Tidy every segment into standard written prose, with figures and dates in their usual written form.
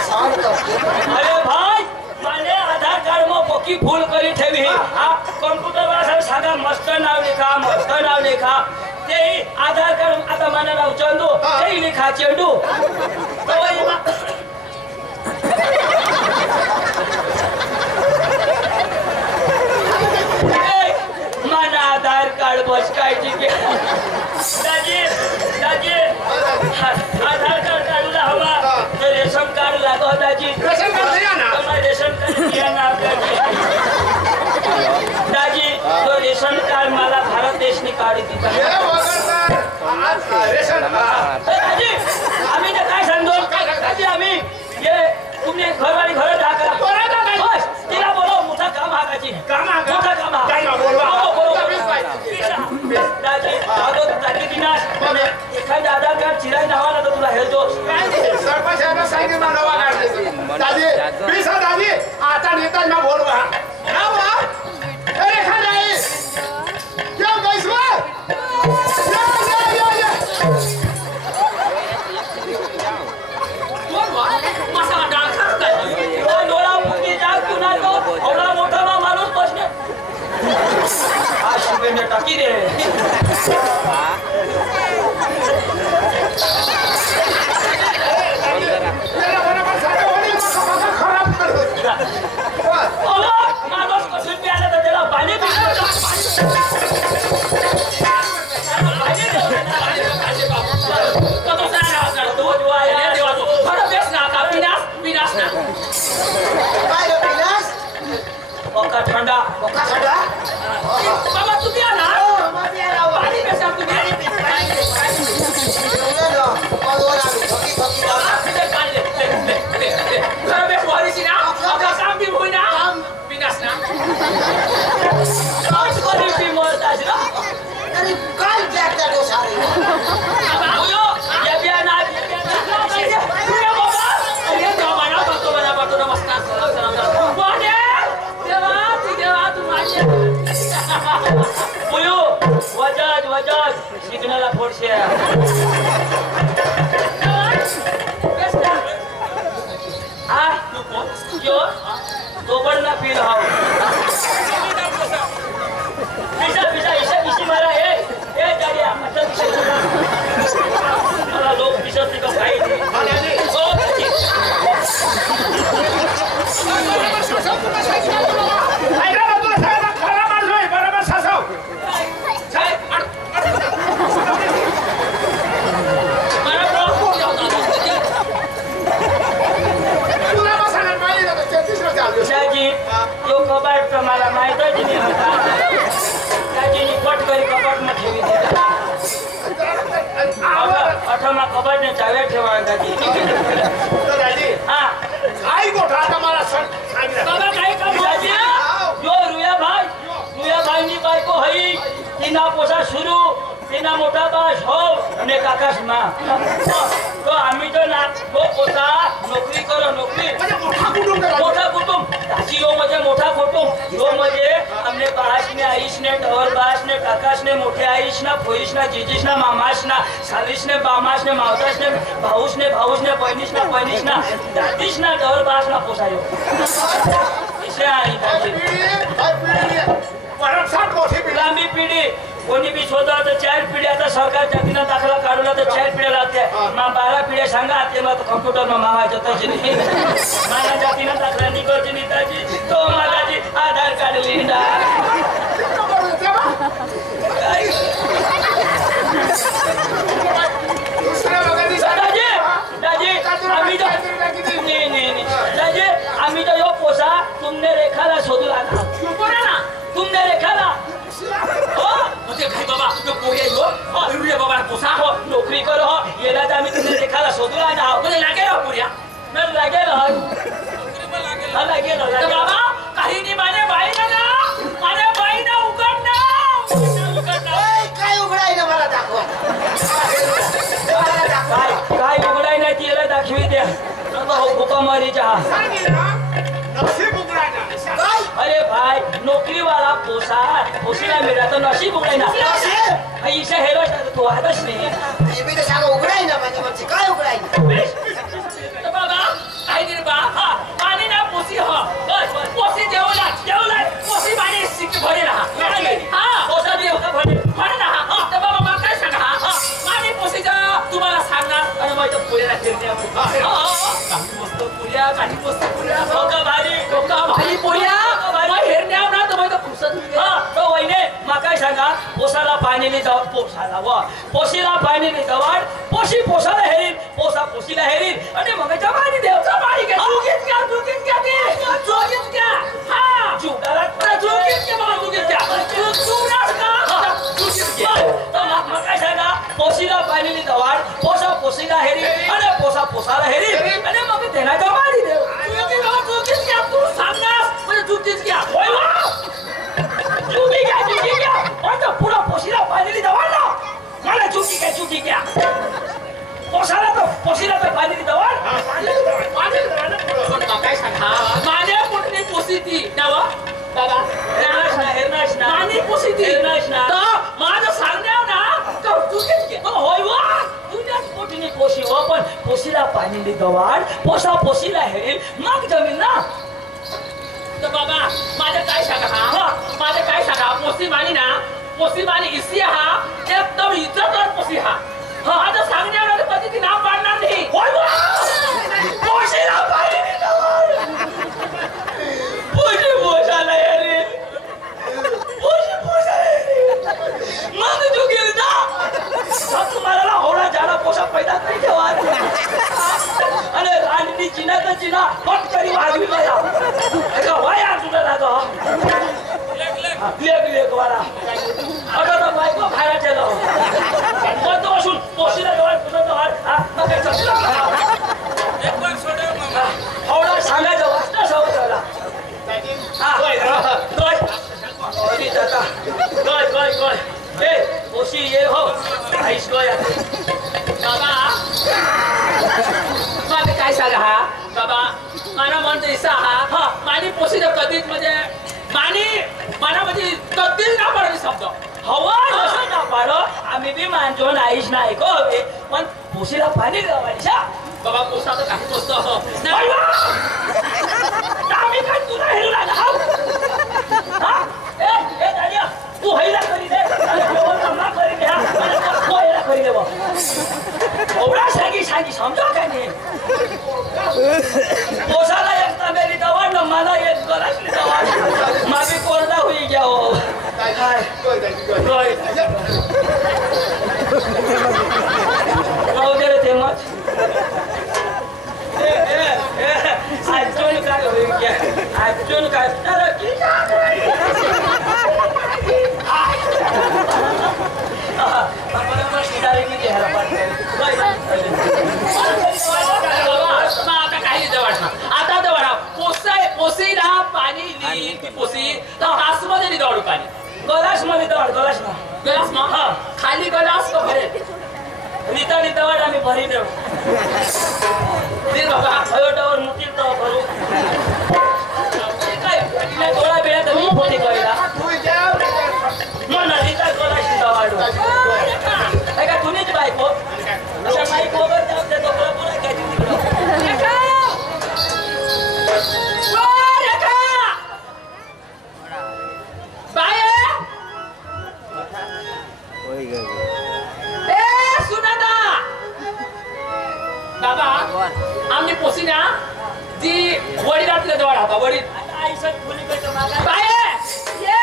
अरे भाई माने आधार कार्ड में पक्की भूल करी ठेवी कॉम्प्युटर वाला साधा मस्त नाव लिखा ते आधार कार्ड आता माना नाव चंदू ते लिखा चेंडू तो माना आधार कार्ड बस काय ठीक आहे दाजी आधार कार्ड काढूला हवा तर रेशन कार्ड लागो दाजी रेशन कार्ड दिया ना रेशन कार्ड दिया ना दाजी तो रेशन कार्ड मला भारत देशनी काढी दिला रेशन दाजी आम्ही तर काय सांगतो दाजी आम्ही ये तुम्ही घरवाली घर टाका बस तिला बोलव मोठा काम हाकाची मोठा काम दाजी आदो दाजी दिनास एखादा आधार कार्ड चिराई नावाला तर तुला हेलतो सरपंच साहेब सांगितलं मला नवा कार्ड दादी प्लीज दादी आता नेता ना बोलवा ना वा अरे खाली क्यों गाइस वा या बोलवा मसा डाकर काय ओ डोळा फुटी जा तुला तो एवढा मोठा माणूस बसने आ शुभेने टाकी रे ठंडा बाबा तू भी आना पानी में सब तू वजाज सिग्नल फोर्स है जो दोबड़ना फील हाउ पिसा इसी मारा है ए जारिया मतलब मला लोग पिसा ती का भाई यो कबाट मला माहितच नाही होता त्याची पट करी कबाट न ठेवी दिला अठमा कबाट ने चाव्या ठेवा त्याची तो दादी हां आई गोठा आता मला सांगितलं बाबा काय काम दादी यो रुया भाई नी बायको हई तिना पोसा सुरू तिना मोठा बास हो आणि काकास मा तो आम्ही तो ना तो पोता नोकरी करो नोकरी मोठा कुटुंब ताची यो म्हणजे मोठा कुटुंब यो म्हणजे हमने बासने आईसने ढवर बासने काकासने मोठे आईसना फोईसना जीजीसना मामासना सालीसने बामासने मावतासने भाऊसने बहिणीसना दादीसना ढवर बासना पोसायो इसे आई लांबी पिढी कोणी भी शोधा तर 4 पिढ्या आता सरकार जातीनं दाखला काढला तर 4 पिढ्या लागते मग 12 पिढ्या सांगा ते मग कॉम्प्युटर मा मावायचं तशी नाही माझ्या जातीनं दाखला निघायची नेताजी तो माझाजी आधार कार्ड लिहिला दाजी आम्ही तो यो पोसा तुमने रेखाला शोधू लागला तुमने रेखाला मुझे भाई बाबा तो कोई हो और रुया बाबा पोसा हो नौकरी करो हो ये राजा आम्ही तुमने रेखाला शोधू लागला मुझे लागे हो पुरिया मैं लागे हो लागे बाबा काही नाही माने बाई ना उघड ना काय उघडाय ना मला दाखवा काय उघडाय नाही तिला दाखवी द्या हुकुमारी चहा नसीब उघडाय ना अरे भाई नौकरी वाला पोसीला मिळा तर नशीब उघडाय ना इसे हेरो तो आदर्श नाही ये भी तो सांगा उघडाय ना म्हणजे काय उघडाय बाबा काही पुऱ्या काही पोस्ट पुऱ्या डोका भारी भारी पुऱ्या हेरण्याव ना तर फुसत हा तो वहिने माका सांगा पोसाला पाणीने जाऊ पोसाला वा पोशीला पाणीने जवाड पोशी पोसाला हेरीन पोसा पोशीला हेरीन आणि मग जमानी देवचा मारी घे चुकीत घ्या चुकीत घ्या हा जुडाला चुकीत घ्या बाबा चुकीत घ्या चुकीत घ्या तर माका सांगा पोशीला पाणीने जवाड पोसा पोशीला हेरीन आणि पोसा पोसाला हेरीन आणि मग त्यांना जमानी देव चुकीत घ्या तू सांगनास म्हणजे चुकीत घ्या होय चुकी घ्या आता पुरा पोशीला पाणीने जवाड ना मला चुकी घ्या पोसाला तर पाणीने जवाड पण काय सांगा माझ्या पोटने पोसी ती नवा दादा हेरनाश ना मानी पोसी ती हेरनाश ना माझं सांगण्याव ना तर चुकीत घे होय वा तुझ्याच पोटीने पोशी हो पण पोशीला पाणीने जवाड पोसा पोशीला हेरेल मग जमीन ना तर बाबा माझं काय सांगा पोसी मानी इसी हा एकदम इज्जतदार पोसी हा माझं सांगण्यावर कधी ती नाव पाडणार नाही होय वा पोशीला पाणीने जवाड पोशी पोसाला हेरेल मग तू गेली ना सब तुम्हाला होणार जाना पोसा पैदा नाही ठेवा अरे राणी चिना तर चिना पट करी वाजवी गया एका वाया तुला लागा लेक वाला आता तर बायको खायला ठेलो मग तो असून पोशीला जवळ तुझं जवळ मग काय एक पण सोडव मामा होणार सांगायचं वाचता सवयला गोय ए पोशी ये हो आईस गोया बाबा माझं काय सांगा हा बाबा मला म्हणतो इसा हा मानी पोसी तर कधीच म्हणजे मनामध्ये कधीच ना पडली शब्द हवा असं ना पाडो आम्ही बी मानतो नाहीच नाही को पण पोशीला पाणी लावायच्या बाबा पोसा तर काही पोसतो आम्ही काय तुला हेरू लागला हा ए दानिया तू हैला करी दे आणि व्यवस्था करी दे हा हैला करी दे एवढा सांगी समजा काय नाही पोसाला एक तांबेली दवाड ना मला एक गलासली दवाड मागे कोरडा होई गया हो काय राहू दे रे ते मग अजून काय होईल गया अजून काय आता दवाडा पोसीला पाणी पोसी तर हासमध्ये दवाडू पाणी गलास मध्ये दवाड गलास ना गलास मग खाली गलास तो भरे नीता दवाड आम्ही भरी देऊ बाबा अयोटावर मुतील तो भरू काय थोडा वेळात मी पोटी कळला मग नदीचा गलास दवाडू का तुम्हीच बायको अशा बाईक वगैरे जाऊ दे तो पुरा काय बाबा आम्ही पोसी ना जी वडी रात्री जवळ आता वडी आईसर खुली करतो मागा बाय ये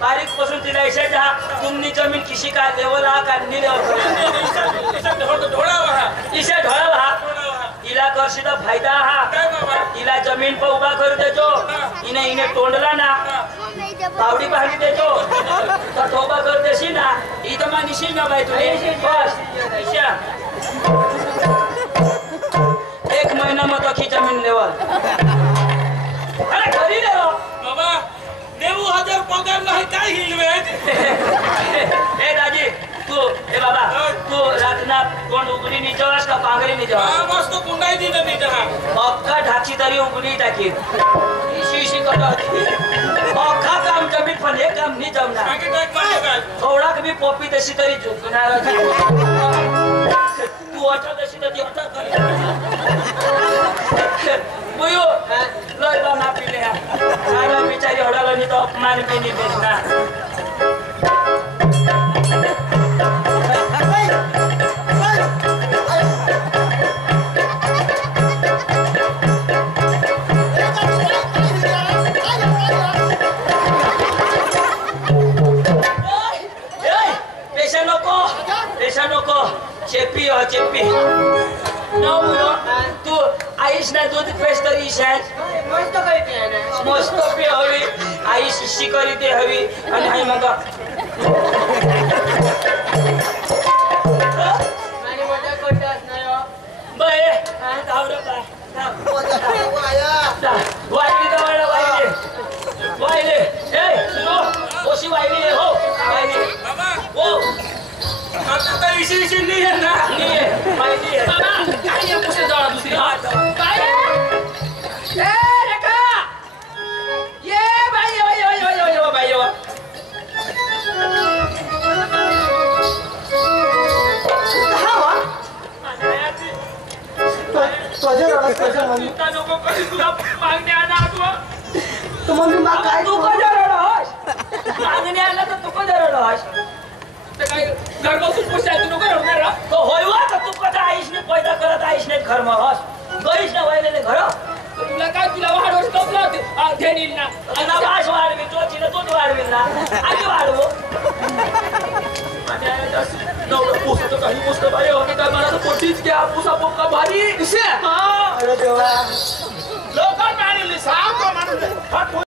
बारीक पासून तिला इशाचा तुमनी जमीन किसी का लेवल आ का नी लेवल इशा ढोळा तिला करशील फायदा हा तिला जमीन पर उभा करू देतो इने तोंडला ना पावडी बांधी देतो तर उभा करू देशी ना इथं मा निशी ना बाई तुले बस इशा 1 महिना मत अखी जमीन लेवल ना कोण उघडी निजवास का पांगरी निजवास मस्त कुंडाई दिलं मी जहा अख्खा ढाची तरी उघडी टाकीन इशी करत अख्खा काम जमीन पण हे काम नाही जमणार बाकी काय थोडा कमी पोपी तशी तरी झुकणार तू अटा तशी तरी अटा बुयो लय बा ना पिले हा बिचारी हडाला नाही तो अपमान बी नाही भेटणार चेपी हो चेपी नो तू आईश ना दूध पेश तरी इशाच मस्त पे हवी आईश इशी करी दे हवी आणि हाय मग बाय धावडा बाय वाईली दवाडा वाईले ए सुनो ओशी वाईली हो वाईली ओ आता इशी नाही आहे ना माहिती आहे बाबा काय नाही पुढे जाऊ दुसरी काय ए रेखा ये बाई नको कधी तुला मागणी आणा तू मागणी आणला तर तू कधी रडलास काय घर बसून पुढे तू नको रडणार तो होयवा तर तू कदा आईशने पैदा करत आईशने घर मग गईश ना वाहिलेले घर तुला काय तुला वाढवून कपला घेणील ना आता वाश वाढवी चोचीला तूच वाढवील ना आधी वाढवू नवरा पुसतो काही पुसतं बाई होते काय मला तर पोटीच घ्या पुसा पोका भारी अरे देवा लोकांना आणली सांग तो माणूस